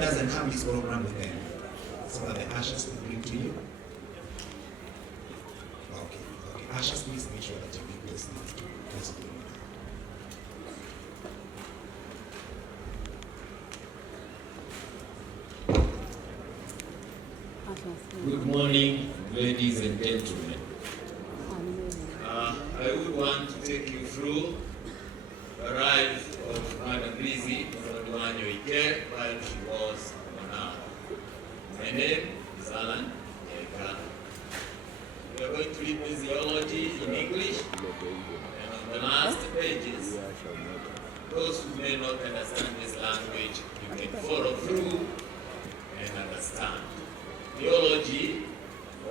doesn't have this program with them? Some of the ushers will bring to you. Okay. Ushers, please make sure that you bring this to this group. Good morning, ladies and gentlemen. I would want to take you through the life of Madam Lizzie from Wanyoike while she was on earth. My name is Alan. We are going to read this Eulogy in English, and on the last pages, those who may not understand this language, you can follow through and understand. Eulogy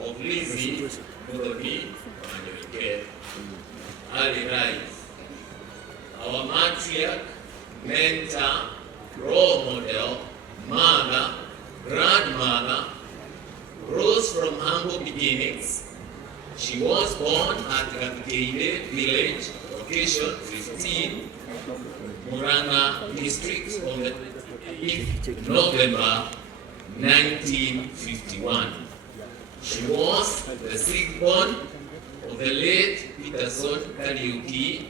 of Lizzie Wanyoike, early life. Our matriarch, mentor, role model, mother, grandmother, rose from humble beginnings. She was born at Atigete village, location 15, Muranga district on the 5th November 1951. She was the sixth born of the late Peterson Kariuki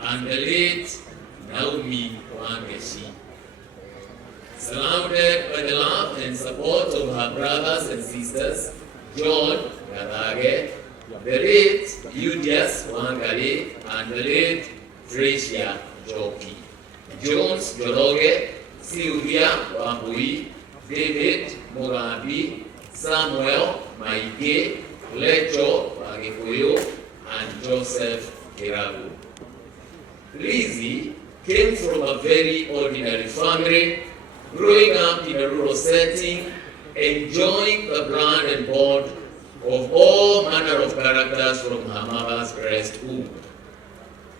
and the late Naomi Wangeshi. Surrounded by the love and support of her brothers and sisters, John Gadage, the late Udias Wangari, and the late Tricia Joki, Jones Joroge, Uria Wambui, David Mugabi, Samuel Maige, Lecho Wagikuyu, and Joseph Kiragu. Lizzie came from a very ordinary family, growing up in a rural setting, enjoying the blood and bond of all manner of characters from her mother's breast womb.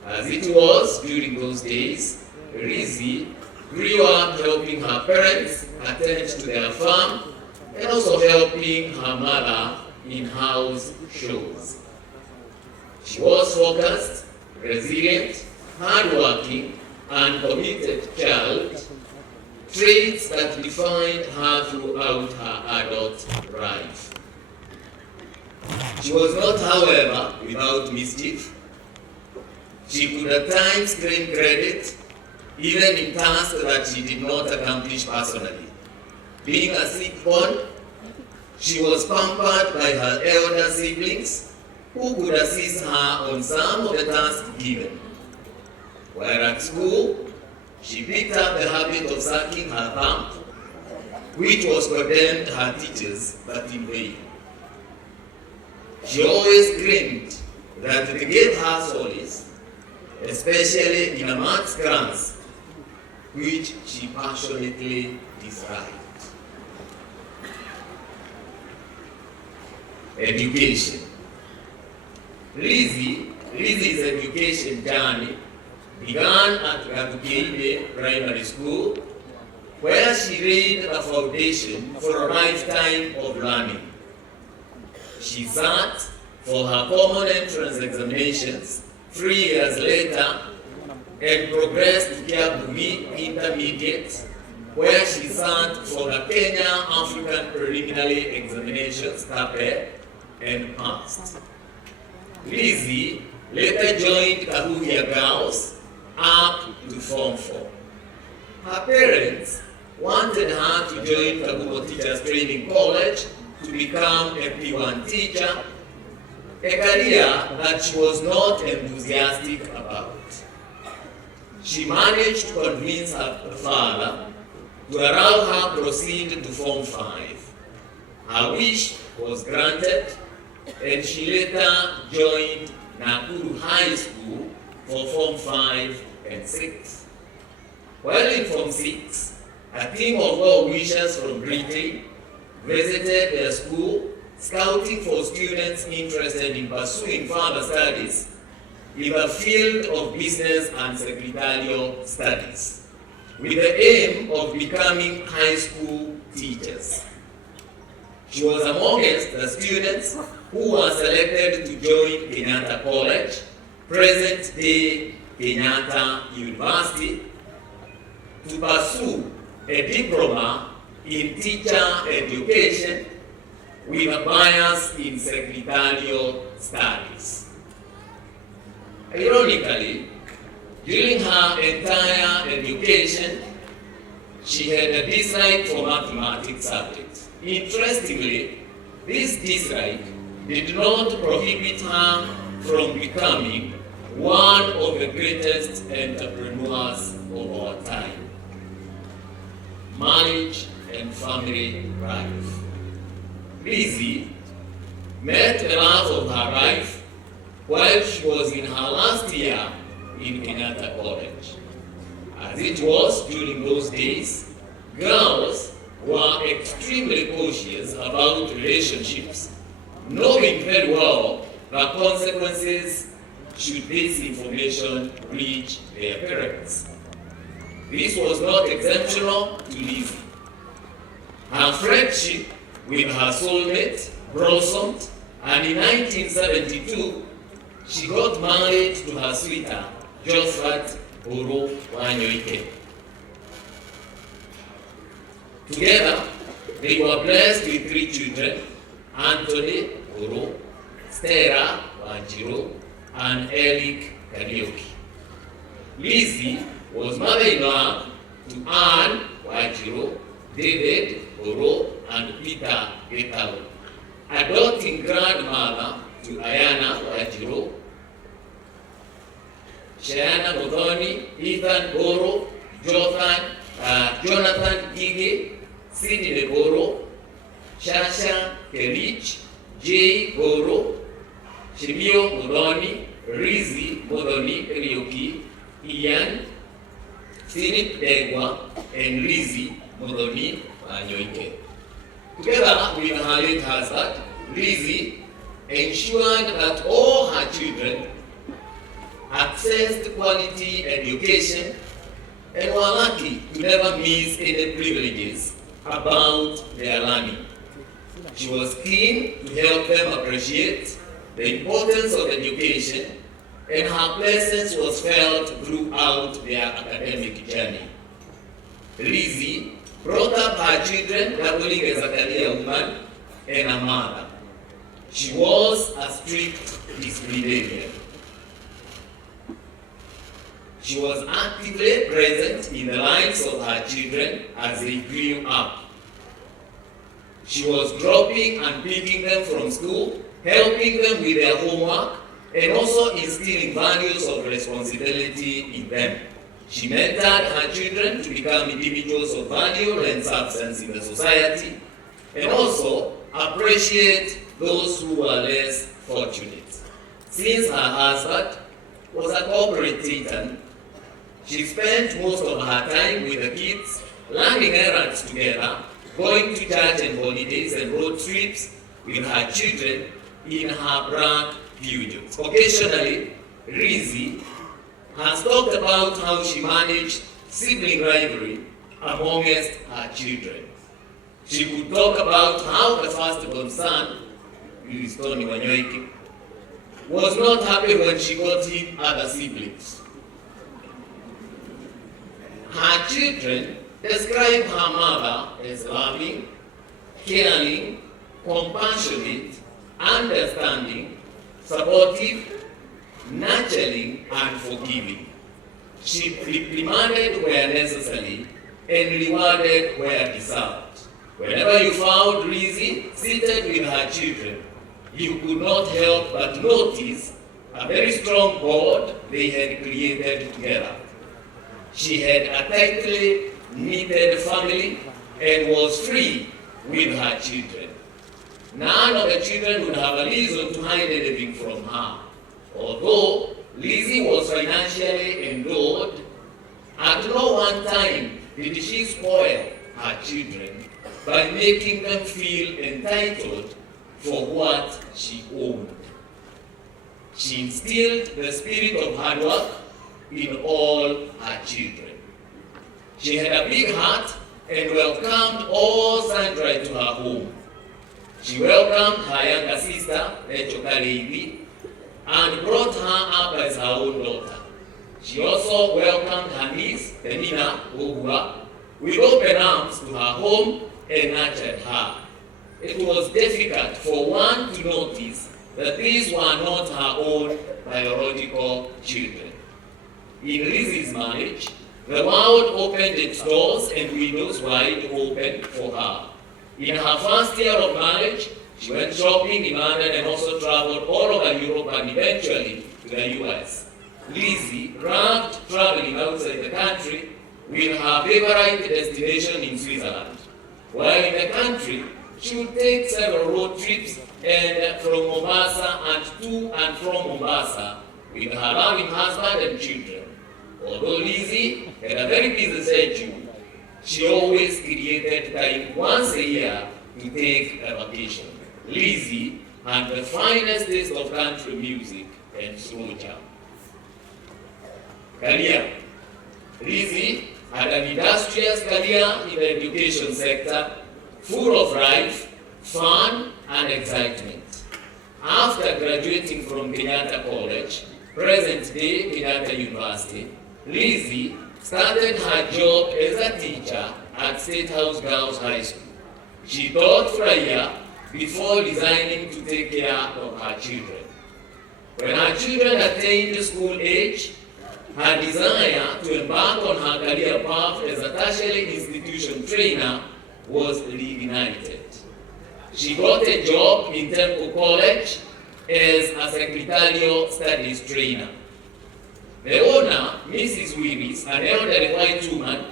As it was during those days, Lizzie grew up helping her parents attend to their farm and also helping her mother in house chores. She was focused, resilient, hardworking, and committed child, traits that defined her throughout her adult life. She was not, however, without mischief. She could at times claim credit, even in tasks that she did not accomplish personally. Being a sick born, she was pampered by her elder siblings who could assist her on some of the tasks given. While at school, she picked up the habit of sucking her thumb, which was condemned her teachers, but in vain. She always claimed that they gave her solace, especially in a maths class, which she passionately disliked. Education. Lizzie's education journey began at Atigete Primary School, where she laid a foundation for a lifetime of learning. She sat for her common entrance examinations 3 years later and progressed to Kiabugi Intermediate, where she sat for the Kenya African Preliminary Examinations (KAPE) and passed. Lizzie later joined Kuria Girls up to Form 4. Her parents wanted her to join Ngumo Teachers Training College to become a P1 teacher, a career that she was not enthusiastic about. She managed to convince her father to allow her proceed to Form 5. Her wish was granted, and she later joined Nakuru High School for Form 5 and 6. While in Form 6, a team of well-wishers from Britain visited their school, scouting for students interested in pursuing further studies in the field of business and secretarial studies, with the aim of becoming high school teachers. She was amongst the students who were selected to join Kenyatta College, present-day Kenyatta University, to pursue a diploma in teacher education with a bias in secretarial studies. Ironically, during her entire education, she had a dislike for mathematics subjects. Interestingly, this dislike did not prohibit her from becoming one of the greatest entrepreneurs of our time. Marriage and family life. Lizzie met the love of her life while she was in her last year in Kenyatta College. As it was during those days, girls were extremely cautious about relationships, knowing very well the consequences should this information reach their parents. This was not exceptional to Lizzie. Her friendship with her soulmate blossomed, and in 1972, she got married to her sweetheart, Josephat Wanyoike. Together, they were blessed with 3 children, Anthony, Stella, Wanjiro, and Eric Karioki. Lizzie was mother-in-law to Anne, Wanjiro, David, and Peter Getalo, adopting grandmother to Ayana Wanjiro, Shayana Modoni, Ethan Goro, Jonathan Gige, Sidney Goro, Shasha Kerich, Jay Goro, Shimio Modoni, Rizzi Modoni Karioki, Ian, Philip Degwa, and Lizzie Modoni Wanyoike. Together with her late husband, Lizzie ensured that all her children accessed quality education and were lucky to never miss any privileges about their learning. She was keen to help them appreciate the importance of education, and her presence was felt throughout their academic journey. Lizzie brought up her children doubling as a career woman and a mother. She was a strict disciplinarian. She was actively present in the lives of her children as they grew up. She was dropping and picking them from school, helping them with their homework, and also instilling values of responsibility in them. She mentored her children to become individuals of value and substance in the society, and also appreciate those who were less fortunate. Since her husband was a corporate titan, she spent most of her time with the kids, running errands together, going to church and holidays and road trips with her children in her black periods. Occasionally, Lizzie has talked about how she managed sibling rivalry amongst her children. She could talk about how the firstborn son, Wanyoike, was not happy when she got him other siblings. Her children describe her mother as loving, caring, compassionate, understanding, supportive, nurturing, and forgiving. She reprimanded where necessary and rewarded where deserved. Whenever you found Lizzie seated with her children, you could not help but notice a very strong bond they had created together. She had a tightly knitted family and was free with her children. None of the children would have a reason to hide anything from her. Although Lizzie was financially endowed, at no one time did she spoil her children by making them feel entitled for what she owned. She instilled the spirit of hard work in all her children. She had a big heart and welcomed all sundry to her home. She welcomed her younger sister, Rachel Karibi, and brought her up as her own daughter. She also welcomed her niece, Penina Ogura, with open arms to her home and nurtured her. It was difficult for one to notice that these were not her own biological children. In Lizzie's marriage, the world opened its doors and windows wide open for her. In her first year of marriage, she went shopping in London and also traveled all over Europe and eventually to the US. Lizzie loved traveling outside the country with her favorite destination in Switzerland. While in the country, she would take several road trips and from Mombasa and to and from Mombasa with her loving husband and children. Although Lizzie had a very busy schedule, she always created time once a year to take a vacation. Lizzie had the finest taste of country music and slow jam. Career. Lizzie had an industrious career in the education sector, full of life, fun, and excitement. After graduating from Kenyatta College, present-day Kenyatta University, Lizzie started her job as a teacher at State House Girls High School. She taught for a year before resigning to take care of her children. When her children attained school age, her desire to embark on her career path as a tertiary institution trainer was reignited. She got a job in Temple College as a secretarial studies trainer. The owner, Mrs. Willis, an elderly white woman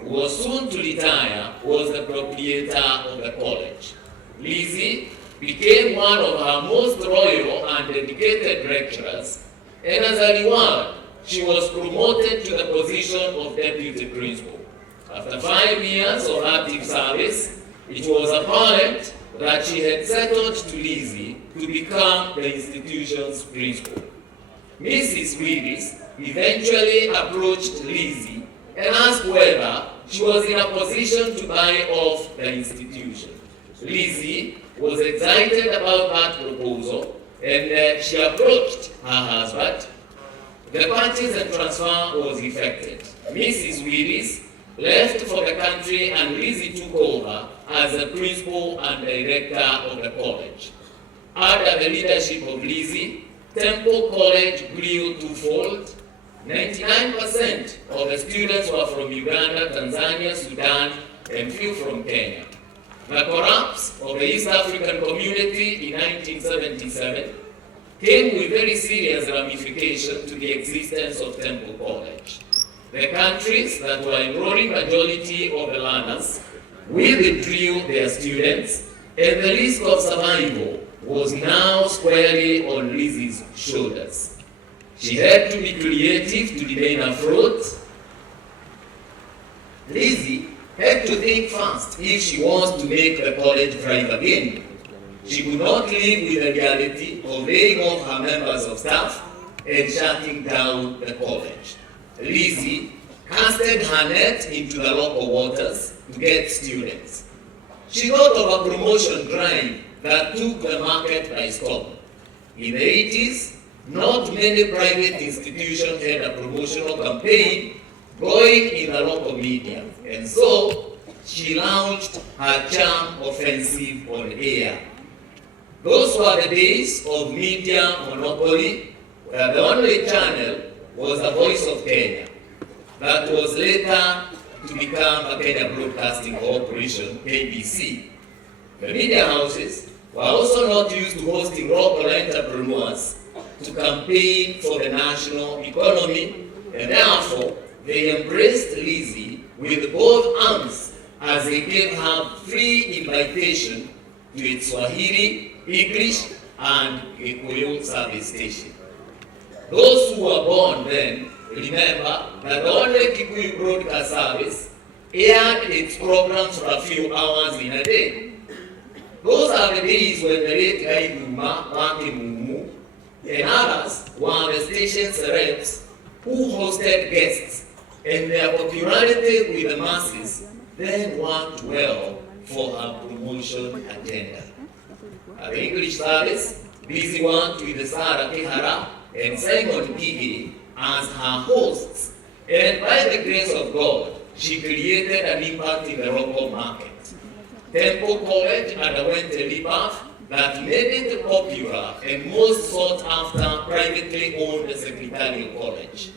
who was soon to retire, was the proprietor of the college. Lizzie became one of her most loyal and dedicated lecturers, and as a reward, she was promoted to the position of deputy principal. After 5 years of active service, it was apparent that she had settled to Lizzie to become the institution's principal. Mrs. Willis eventually approached Lizzie and asked whether she was in a position to buy off the institution. Lizzie was excited about that proposal and she approached her husband. The purchase and transfer was effected. Mrs. Willis left for the country and Lizzie took over as the principal and director of the college. Under the leadership of Lizzie, Temple College grew twofold. 99% of the students were from Uganda, Tanzania, Sudan, and few from Kenya. The collapse of the East African community in 1977 came with very serious ramifications to the existence of Temple College. The countries that were enrolling majority of the learners withdrew their students, and the risk of survival was now squarely on Lizzie's shoulders. She had to be creative to remain afloat. Lizzie had to think fast if she wants to make the college thrive again. She could not live with the reality of laying off her members of staff and shutting down the college. Lizzie casted her net into the local waters to get students. She thought of a promotion drive that took the market by storm. In the 80s, not many private institutions had a promotional campaign going in the local media, and so she launched her charm offensive on air. Those were the days of media monopoly, where the only channel was the Voice of Kenya. That was later to become a Kenya Broadcasting Corporation, KBC. The media houses were also not used to hosting local entrepreneurs to campaign for the national economy, and therefore they embraced Lizzie with both arms as they gave her free invitation to its Swahili, English, and Gikuyu service station. Those who were born then remember that the only Kikuyu broadcast service aired its programs for a few hours in a day. Those are the days when the late guy Ngumo and others were the station's reps who hosted guests, and their popularity with the masses then worked well for her promotion agenda. At the English service, Lizzie worked with Sarah Kihara and Simon Gigi as her hosts, and by the grace of God, she created an impact in the local market. Temple College underwent a rebirth that made it popular and most sought after privately owned secretarial college.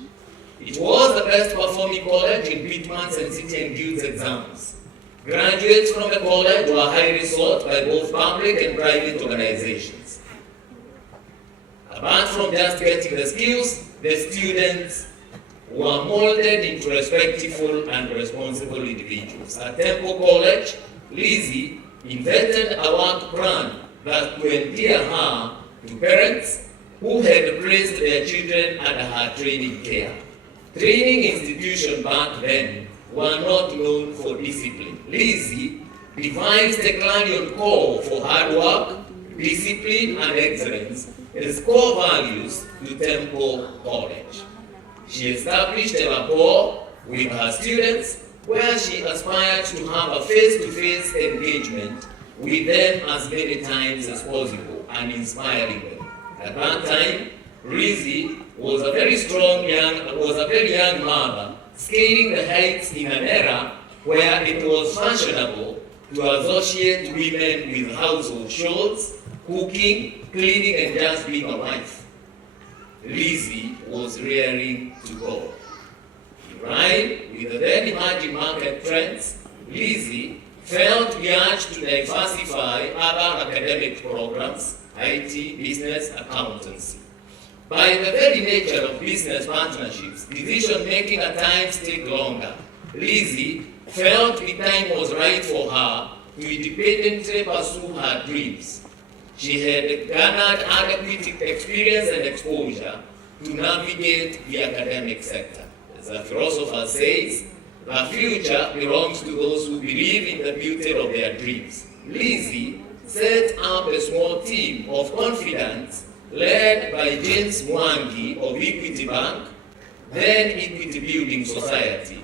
It was the best performing college in Pitman's and City and Guilds exams. Graduates from the college were highly sought by both public and private organizations. Apart from just getting the skills, the students were molded into respectful and responsible individuals. At Temple College, Lizzie invented a work plan that would endear her to parents who had placed their children under her training care. Training institutions back then were not known for discipline. Lizzie devised a clarion call for hard work, discipline, and excellence as core values to Temple College. She established a rapport with her students where she aspired to have a face-to-face engagement with them as many times as possible and inspiring them. At that time, Lizzie was a very young mother, scaling the heights in an era where it was fashionable to associate women with household chores, cooking, cleaning, and just being a wife. Lizzie was raring to go. In line with the then emerging market trends, Lizzie felt the urge to diversify other academic programs, IT, business, accountancy. By the very nature of business partnerships, decision-making at times take longer. Lizzie felt the time was right for her to independently pursue her dreams. She had garnered adequate experience and exposure to navigate the academic sector. As a philosopher says, the future belongs to those who believe in the beauty of their dreams. Lizzie set up a small team of confidants led by James Mwangi of Equity Bank, then Equity Building Society,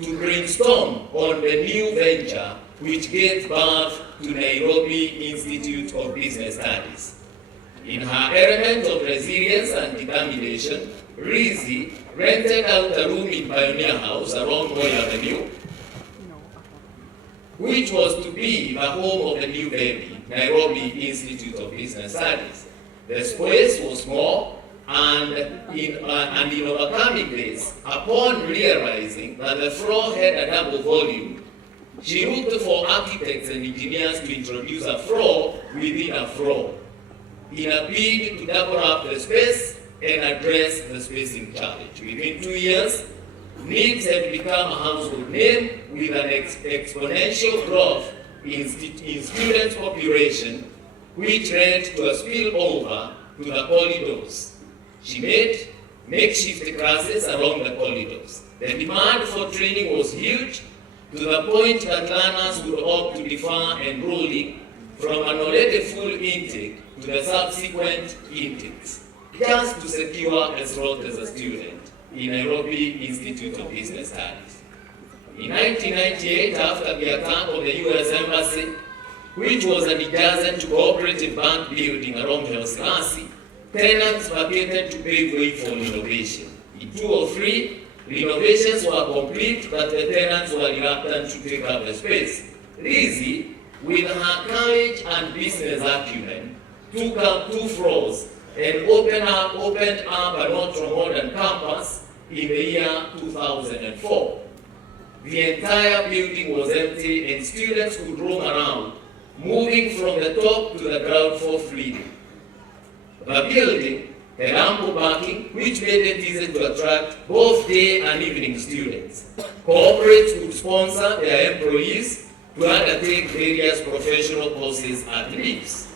to brainstorm on the new venture which gave birth to Nairobi Institute of Business Studies. In her element of resilience and determination, Lizzie rented out a room in Pioneer House along Moi Avenue, which was to be the home of the new baby, Nairobi Institute of Business Studies. The space was small, and in overcoming this, upon realizing that the floor had a double volume, she looked for architects and engineers to introduce a floor within a floor, in a bid to double up the space and address the spacing challenge. Within 2 years, NIBS had become a household name with an exponential growth in student population, which led to a spillover to the corridors. She made makeshift classes along the corridors. The demand for training was huge, to the point that learners would opt to defer enrolling from an already full intake to the subsequent intakes, just to secure a slot as a student in Nairobi Institute of Business Studies. In 1998, after the attack on the US Embassy, which was adjacent to Cooperative Bank building along Helsinki, tenants vacated to pave way for renovation. In 2003, renovations were complete, but the tenants were reluctant to take up the space. Lizzie, with her courage and business acumen, took up 2 floors and opened up an ultra-modern campus in the year 2004. The entire building was empty and students could roam around, moving from the top to the ground floor freely. The building had ample parking, which made it easy to attract both day and evening students. Corporates would sponsor their employees to undertake various professional courses at NIBS.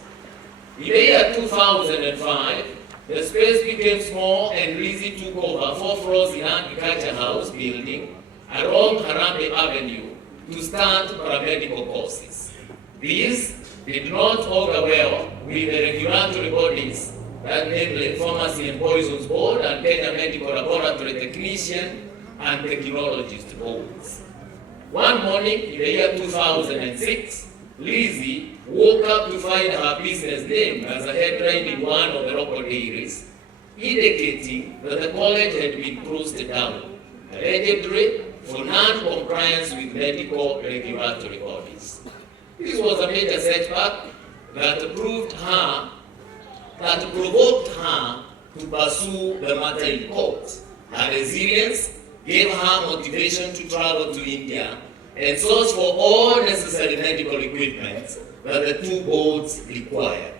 In the year 2005, the space became small and Lizzie took over 4 floors in Agriculture House building along Harambe Avenue to start paramedical courses. These did not augur well with the regulatory bodies, that namely Pharmacy and Poisons Board and Kenya Medical Laboratory Technician and Technologist Boards. One morning in the year 2006, Lizzie woke up to find her business name as a headline in one of the local dairies, indicating that the college had been closed down, allegedly for non-compliance with medical regulatory bodies. This was a major setback that provoked her to pursue the matter in court. Her resilience gave her motivation to travel to India and source for all necessary medical equipment that the two boards required.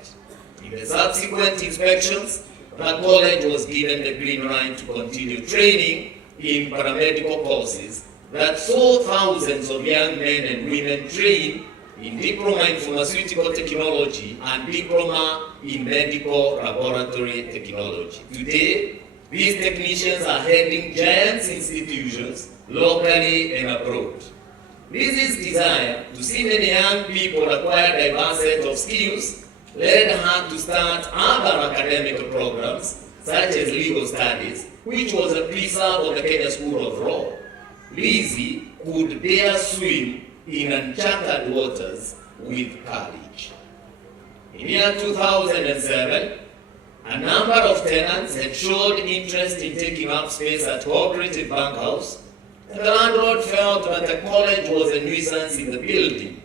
In the subsequent inspections, the college was given the green light to continue training in paramedical courses that saw thousands of young men and women trained in diploma in pharmaceutical technology and diploma in medical laboratory technology. Today, these technicians are heading giant institutions locally and abroad. Lizzie's desire to see many young people acquire a diverse set of skills led her to start other academic programs, such as legal studies, which was a preserve of the Kenya School of Law. Lizzie could dare swim in uncharted waters with courage. In year 2007, a number of tenants had showed interest in taking up space at Cooperative Bank House, and the landlord felt that the college was a nuisance in the building.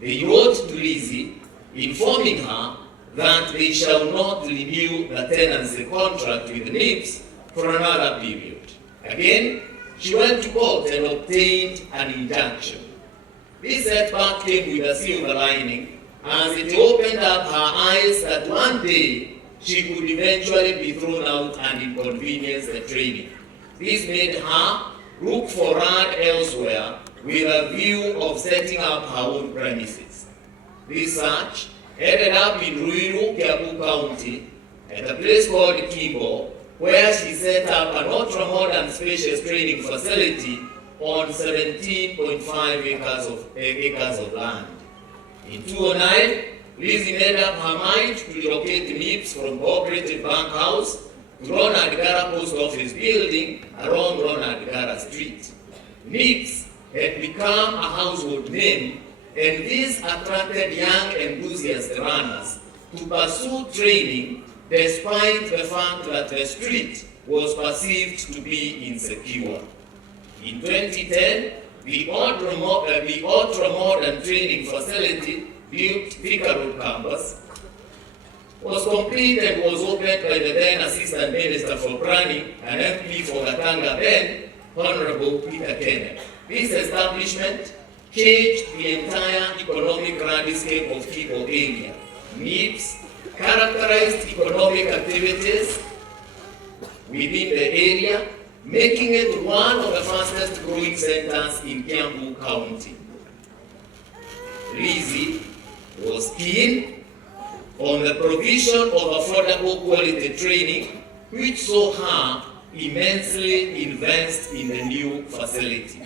They wrote to Lizzie, informing her that they shall not renew the tenancy contract with NIPS for another period. Again, she went to court and obtained an injunction. This setback came with a silver lining, as it opened up her eyes that one day she could eventually be thrown out and inconvenience the training. This made her look for land elsewhere with a view of setting up her own premises. This search ended up in rural Kiambu County at a place called Kimbo, where she set up an ultra-modern spacious training facility on 17.5 acres of land. In 2009, Lizzie made up her mind to relocate NIPS from Cooperative Bank House to Ronald Gara Post Office building along Ronald Gara Street. NIPS had become a household name, and this attracted young enthusiast runners to pursue training despite the fact that the street was perceived to be insecure. In 2010, the ultra-modern training facility built Thika Road campus was completed and was opened by the then Assistant Minister for Planning and MP for Gatanga then, Honorable Peter Kenneth. This establishment changed the entire economic landscape of Kugegania. NIPS characterized economic activities within the area, making it one of the fastest growing centers in Kiambu County. Lizzie was keen on the provision of affordable quality training, which saw her immensely invest in the new facility.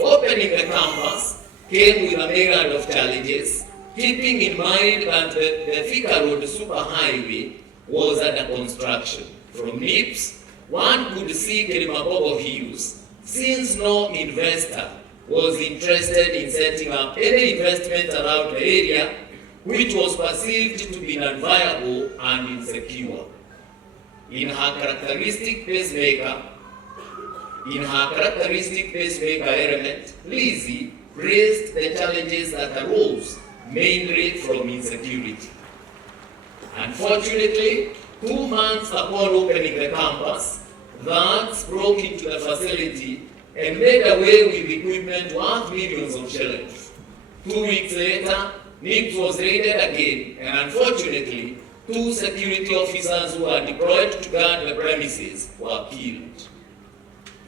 Opening the campus came with a myriad of challenges, keeping in mind that the Thika Road superhighway was under construction. From NIPS, one could see Kilimabogo Hills, since no investor was interested in setting up any investment around the area, which was perceived to be unviable and insecure. In her characteristic pacemaker element, Lizzie raised the challenges that arose mainly from insecurity. Unfortunately, 2 months upon opening the campus, thugs broke into the facility and made away with equipment worth millions of shillings. 2 weeks later, NIPS was raided again, and unfortunately, 2 security officers who were deployed to guard the premises were killed.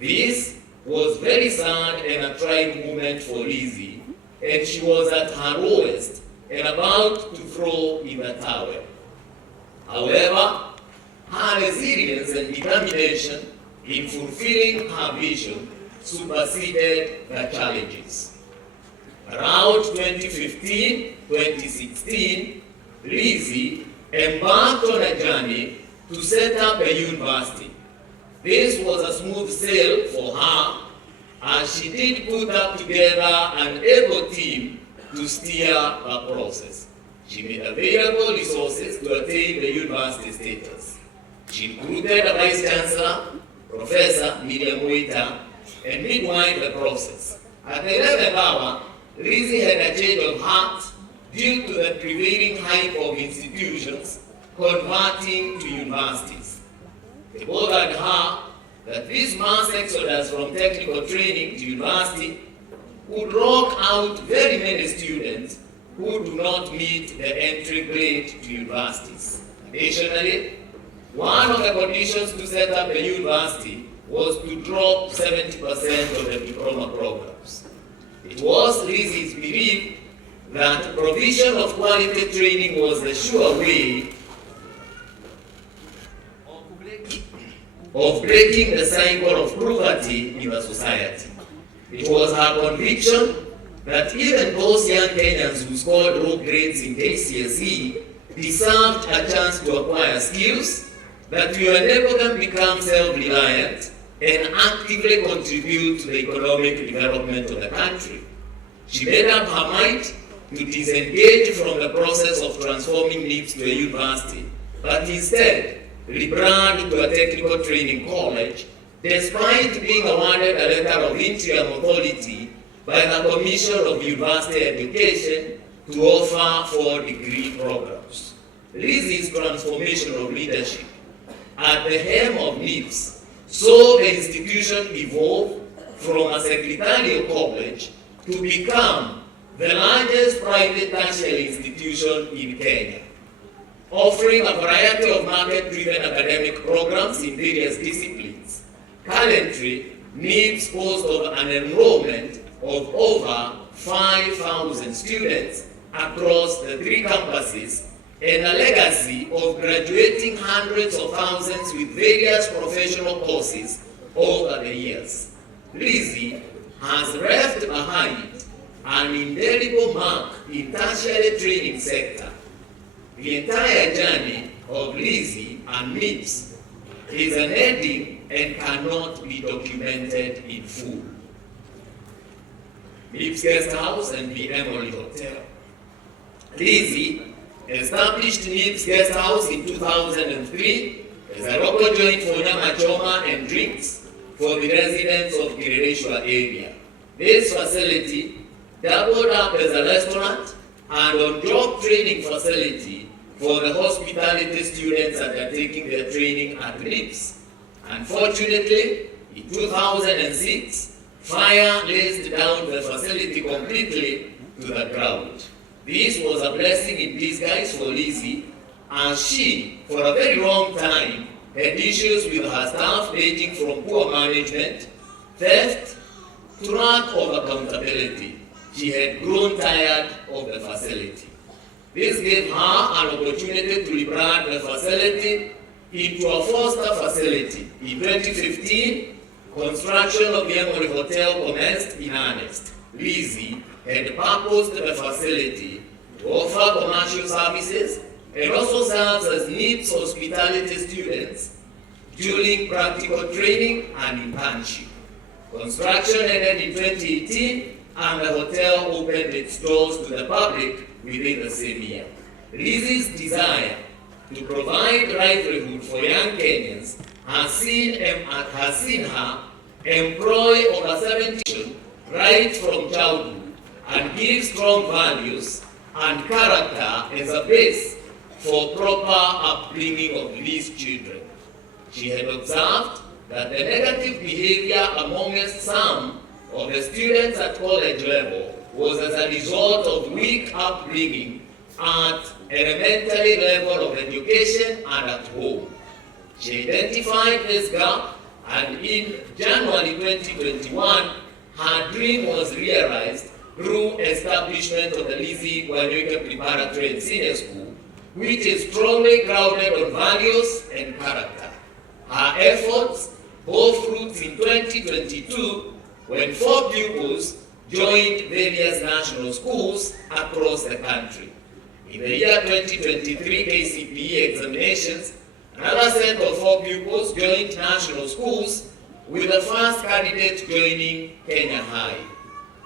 This was very sad and a trying moment for Lizzie, and she was at her lowest and about to throw in the towel. However, her resilience and determination in fulfilling her vision superseded the challenges. Around 2015-2016, Lizzie embarked on a journey to set up a university. This was a smooth sail for her, as she did put up together an able team to steer the process. She made available resources to attain the university status. She included a Vice Chancellor, Professor Miriam Wita, and midwife the process. At the 11th hour, Lizzie had a change of heart due to the prevailing hype of institutions converting to universities. It bothered her that this mass exodus from technical training to university would lock out very many students who do not meet the entry grade to universities. Additionally, one of the conditions to set up a university was to drop 70% of the diploma programs. It was Lizzie's belief that provision of quality training was the sure way of breaking the cycle of poverty in the society. It was her conviction that even those young Kenyans who scored low grades in KCSE deserved a chance to acquire skills that will enable them become self-reliant and actively contribute to the economic development of the country. She made up her mind to disengage from the process of transforming NIPS to a university, but instead rebrand to a technical training college, despite being awarded a letter of interim authority by the Commission of University Education to offer 4 degree programs. Lizzie's transformation of leadership at the helm of NIPS saw the institution evolve from a secretarial college to become the largest private tertiary institution in Kenya, offering a variety of market-driven academic programs in various disciplines. Currently, NIPS boasts of an enrollment of over 5,000 students across the 3 campuses and a legacy of graduating hundreds of thousands with various professional courses over the years. Lizzie has left behind an indelible mark in tertiary training sector. The entire journey of Lizzie and NIPS is an ending and cannot be documented in full. NIPS Guest House and the Emily Hotel. Lizzie established NIPS Guest House in 2003 as a local joint for nyama choma and drinks for the residents of Kuraiha area. This facility doubled up as a restaurant and on-job training facility for the hospitality students undertaking their training at NIPS. Unfortunately, in 2006, fire razed down the facility completely to the ground. This was a blessing in disguise for Lizzie, as she, for a very long time, had issues with her staff ranging from poor management, theft, to lack of accountability. She had grown tired of the facility. This gave her an opportunity to rebrand the facility into a foster facility. In 2015, construction of the Emily Hotel commenced in earnest. Lizzie had purposed the facility to offer commercial services and also serves as NIPS hospitality students during practical training and internship. Construction ended in 2018 and the hotel opened its doors to the public within the same year. Lizzie's desire to provide livelihood for young Kenyans has seen her employ over 70 right from childhood and give strong values and character as a base for proper upbringing of these children. She had observed that the negative behavior amongst some of the students at college level was as a result of weak upbringing at elementary level of education and at home. She identified this gap, and in January 2021, her dream was realized through establishment of the Lizzie Wanyoike Preparatory and Senior School, which is strongly grounded on values and character. Her efforts bore fruits in 2022 when 4 pupils joined various national schools across the country. In the year 2023 KCPE examinations, another set of 4 pupils joined national schools, with the first candidate joining Kenya High.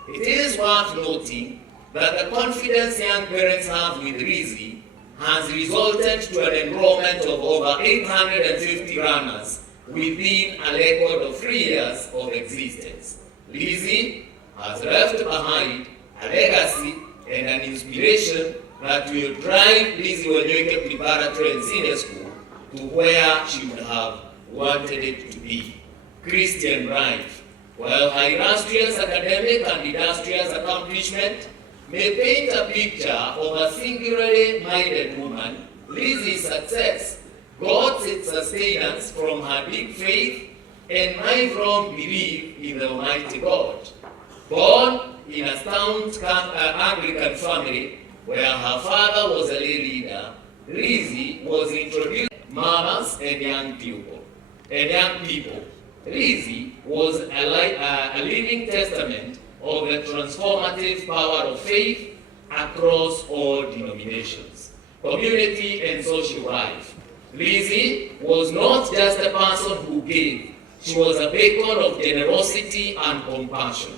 It is worth noting that the confidence young parents have with Lizzie has resulted to an enrollment of over 850 runners within a record of 3 years of existence. Lizzie has left behind a legacy and an inspiration that will drive Lizzie Wanyoike Preparatory and Senior School to where she would have wanted it to be. Christian life. While her illustrious academic and industrious accomplishment may paint a picture of a singularly minded woman, Lizzie's success got its sustenance from her deep faith and lifelong belief in the Almighty God. Born in a staunch Anglican family where her father was a lay leader, Lizzie was introduced to mothers and young people. Lizzie was a living testament of the transformative power of faith across all denominations, community and social life. Lizzie was not just a person who gave, she was a beacon of generosity and compassion,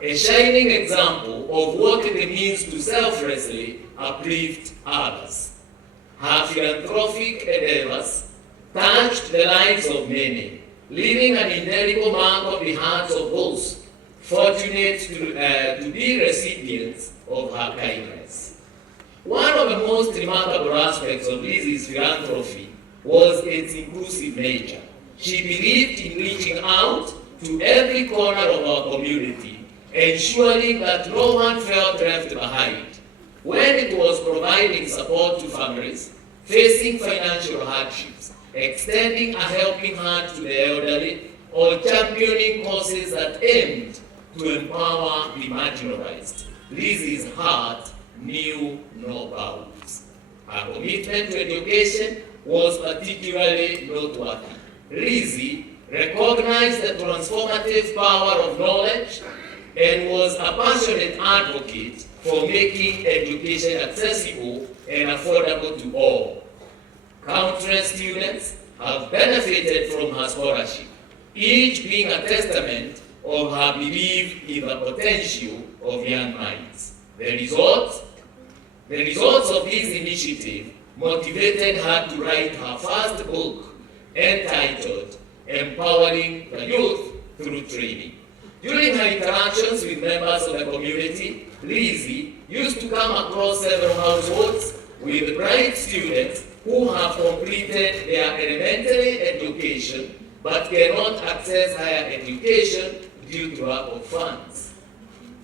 a shining example of what it means to selflessly uplift others. Her philanthropic endeavors touched the lives of many, leaving an indelible mark on the hearts of those fortunate to be recipients of her kindness. One of the most remarkable aspects of Lizzie's philanthropy was its inclusive nature. She believed in reaching out to every corner of our community, ensuring that no one felt left behind. When it was providing support to families facing financial hardships, extending a helping hand to the elderly, or championing causes that aimed to empower the marginalized, Lizzie's heart knew no bounds. Her commitment to education was particularly noteworthy. Lizzie recognized the transformative power of knowledge and was a passionate advocate for making education accessible and affordable to all. Countless students have benefited from her scholarship, each being a testament of her belief in the potential of young minds. The results of this initiative motivated her to write her first book entitled Empowering the Youth Through Training. During her interactions with members of the community, Lizzie used to come across several households with bright students who have completed their elementary education but cannot access higher education due to lack of funds.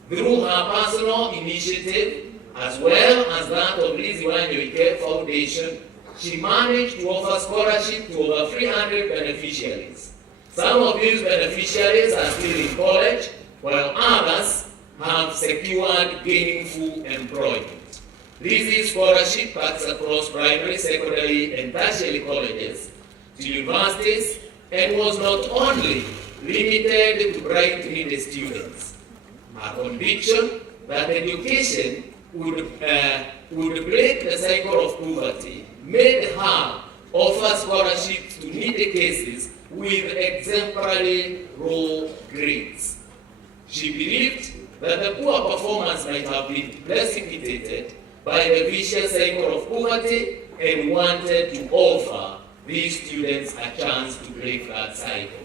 Through her personal initiative, as well as that of Lizzie Wanyoike Foundation, she managed to offer scholarship to over 300 beneficiaries. Some of these beneficiaries are still in college, while others have secured gainful employment. Lizzie's scholarship cuts across primary, secondary, and tertiary colleges to universities and was not only limited to bright-minded students. Her conviction that education would break the cycle of poverty made her offer scholarships to needy cases with exemplary raw grades. She believed that the poor performance might have been precipitated by the vicious cycle of poverty and wanted to offer these students a chance to break that cycle.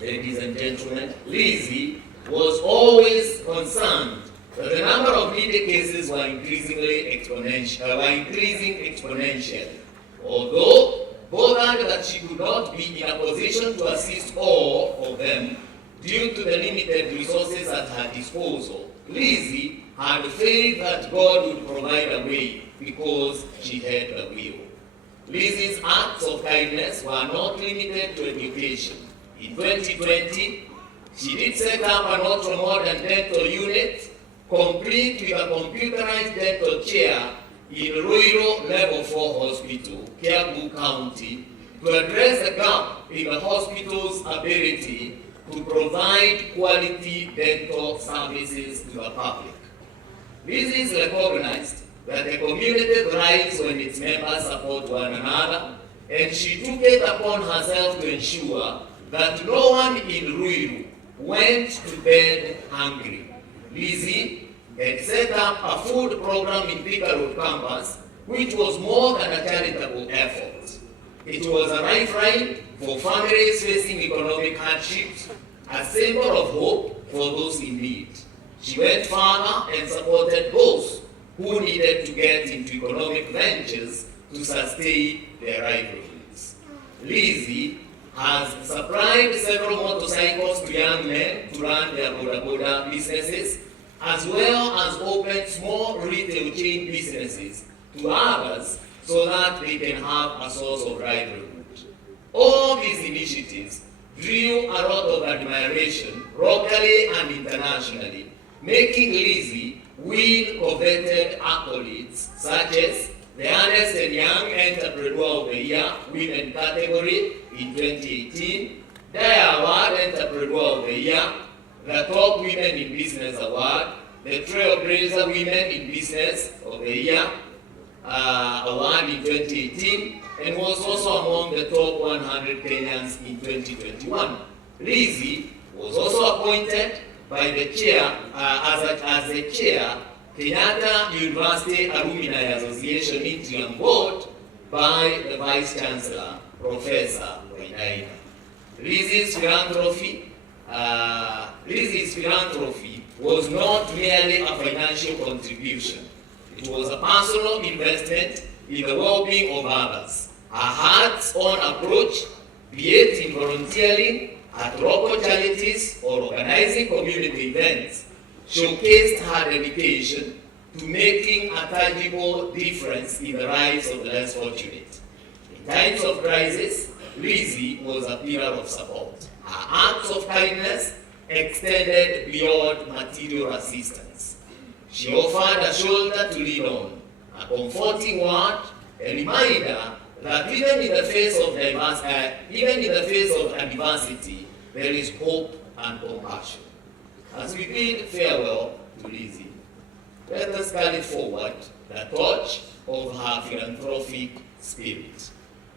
Ladies and gentlemen, Lizzie was always concerned that the number of needy cases were increasing exponentially. Although bothered that she could not be in a position to assist all of them due to the limited resources at her disposal, Lizzie had faith that God would provide a way because she had the will. Lizzie's acts of kindness were not limited to education. In 2020, she did set up an ultra-modern dental unit, complete with a computerized dental chair in Ruiro Level 4 Hospital, Kiabu County, to address the gap in the hospital's ability to provide quality dental services to the public. This is recognized that the community thrives when its members support one another, and she took it upon herself to ensure that no one in Ruiru went to bed hungry. Lizzie had set up a food program in Thika Road campus, which was more than a charitable effort. It was a lifeline for families facing economic hardships, a symbol of hope for those in need. She went further and supported those who needed to get into economic ventures to sustain their livelihoods. Lizzie has supplied several motorcycles to young men to run their boda businesses, as well as opened small retail chain businesses to others so that they can have a source of livelihood. All these initiatives drew a lot of admiration locally and internationally, making Lizzie win coveted accolades such as the Ernst & Young Entrepreneur of the Year Women category in 2018, the Award Entrepreneur of the Year, the Top Women in Business Award, the Trailblazer Women in Business of the Year Award in 2018, and was also among the top 100 Kenyans in 2021. Lizzie was also appointed by the chair as the chair Kenyatta University Alumni Association Interim Board by the Vice Chancellor, Professor Kuraiha. Lizzie's philanthropy was not merely a financial contribution. It was a personal investment in the well-being of others. Her hands-on approach, be it in volunteering at local charities or organizing community events, showcased her dedication to making a tangible difference in the lives of the less fortunate. In times of crisis, Lizzie was a pillar of support. Her acts of kindness extended beyond material assistance. She offered a shoulder to lean on, a comforting word, a reminder that even in the face of adversity, there is hope and compassion. As we bid farewell to Lizzie, let us carry forward the torch of her philanthropic spirit.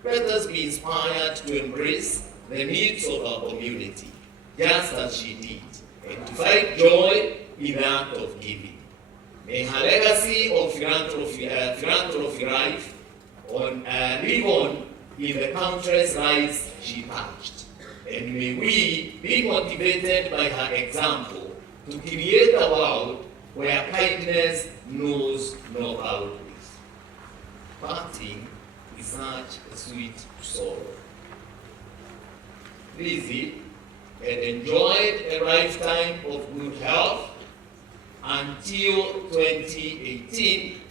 Let us be inspired to embrace the needs of our community, just as she did, and to find joy in the act of giving. May her legacy of philanthropy live on in the countless lives she touched. And may we be motivated by her example to create a world where kindness knows no boundaries. Parting is such a sweet sorrow. Lizzie had enjoyed a lifetime of good health until 2018,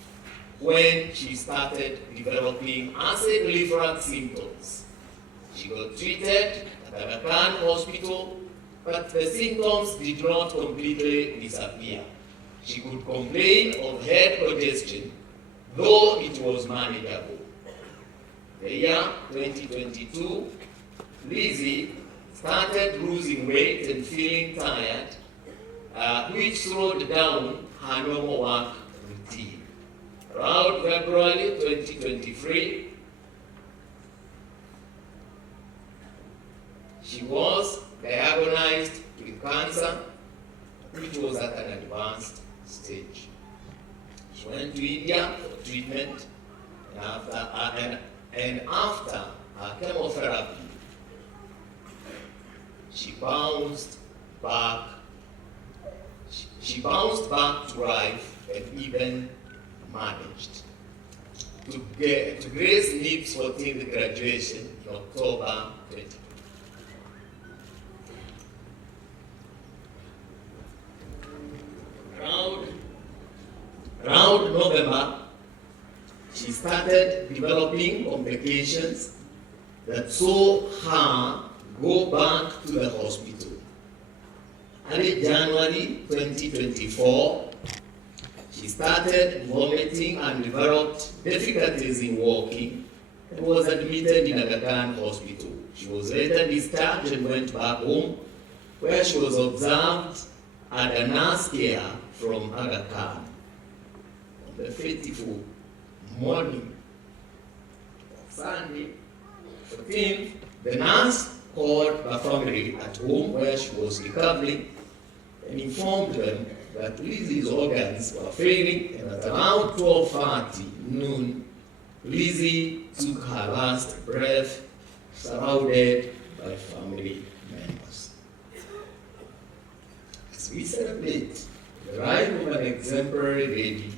when she started developing acid reflux symptoms. She got treated at Aga Khan Hospital, but the symptoms did not completely disappear. She could complain of head congestion, though it was manageable. The year 2022, Lizzie started losing weight and feeling tired, which slowed down her normal work routine. Around February 2023, she was diagnosed with cancer, which was at an advanced stage. She went to India for treatment, and after her chemotherapy, she bounced back to life and even managed to grace NIP's 14th graduation in October 2020. Around November, she started developing complications that saw her go back to the hospital. Early January 2024, she started vomiting and developed difficulties in walking and was admitted in Aga Khan Hospital. She was later discharged and went back home, where she was observed under nurse care from Aga Khan. On the fateful morning of Sunday 14th, the nurse called her family at home where she was recovering and informed them that Lizzie's organs were failing, and at around 12:30 noon, Lizzie took her last breath, surrounded by family members. As we celebrate the life of an exemplary lady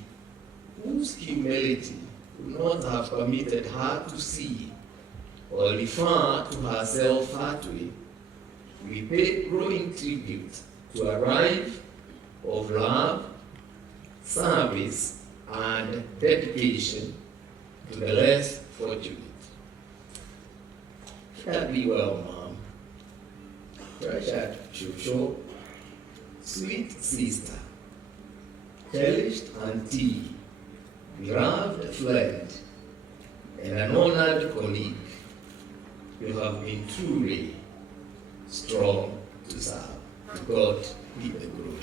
whose humility would not have permitted her to see or refer to herself that way, we pay growing tribute to a life of love, service, and dedication to the less fortunate. Fare thee well, Mom. Treasured Shosho, sweet sister, cherished auntie, beloved friend, and an honored colleague, you have been truly strong to serve. God be the glory.